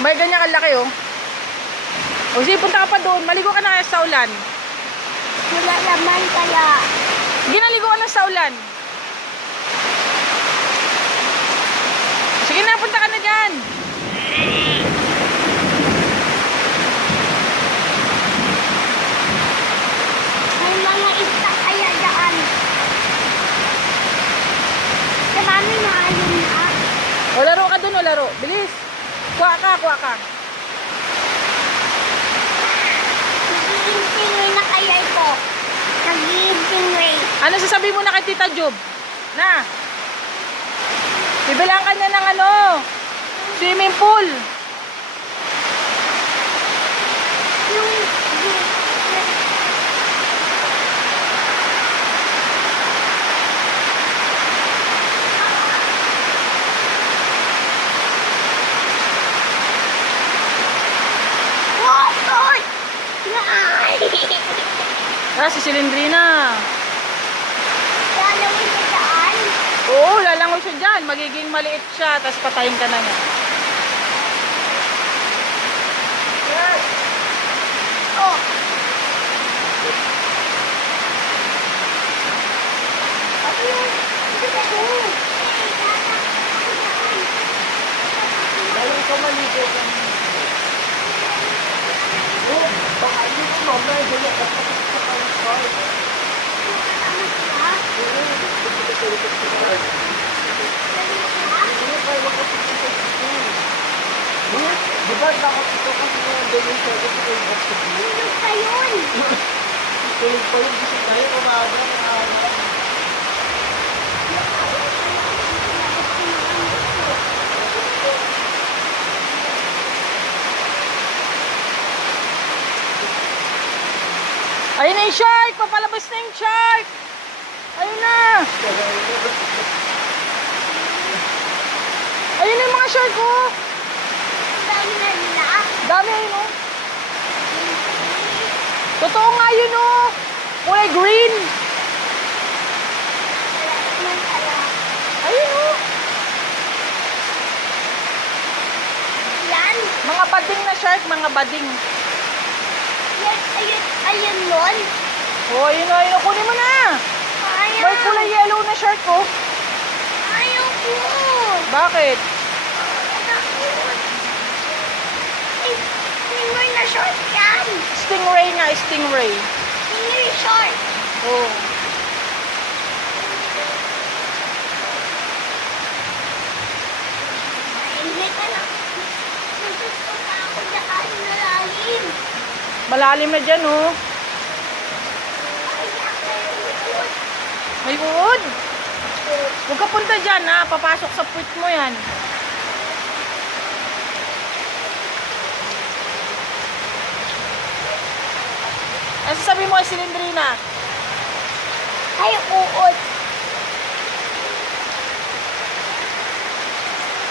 May ganyan kalaki oh. O sige, punta ka pa doon. Maligo ka na kaya sa ulan. Wala naman kaya. Ginaligo ka na sa ulan. Sige na, punta ka na dyan. May mga isda kaya daan. Marami na ayun na. O laro ka doon, o laro. Bilis. Kuha ka, kuha ka. Nag-iintingay na kaya ito. Nag-iintingay. Ano sasabihin mo na kay Tita Job? Na. Bibilang ka niya ng ano, swimming pool. Yung Water! Ay! Si Silindrina. Lalawin sa daan. Oo, lalangoy siya dyan. Magiging maliit siya, tapos patayin ka na niya. Oh. Ano yun? Hindi ka doon. Dahil ka maligo ka. Oh, baka hindi ko mamaya dali. Kapatid ka pa ng car. Di ba dapat ito kasi mga dali siya kasi kayo oxygen? Tulog pa yun. Tulog pa yung gusto tayo umaga ng araw. Ayun na yung shark! Papalabas na yung shark! Ayun na! Ayun na yung mga shark oh! Dami na nila. Dami ayun oh! Totoo nga yun oh! Kulay green! Ayun oh! Yan. Mga bading na shark, mga bading. Ayun nun. Oh, ayun oh, ayun oh. Kunin mo na! Ayaw. May kulay yellow na shark oh! Ayaw ko. Bakit? Takot. Ay, stingray na short yan. Stingray nga, stingray. Stingray short. Oh. Hindi ka na. Gusto na ako daan na lalim. Malalim na dyan oh. May uod. Huwag ka punta dyan ha. Papasok sa puwit mo yan. Ano sasabihin mo kay Silindrina? Ay, uod.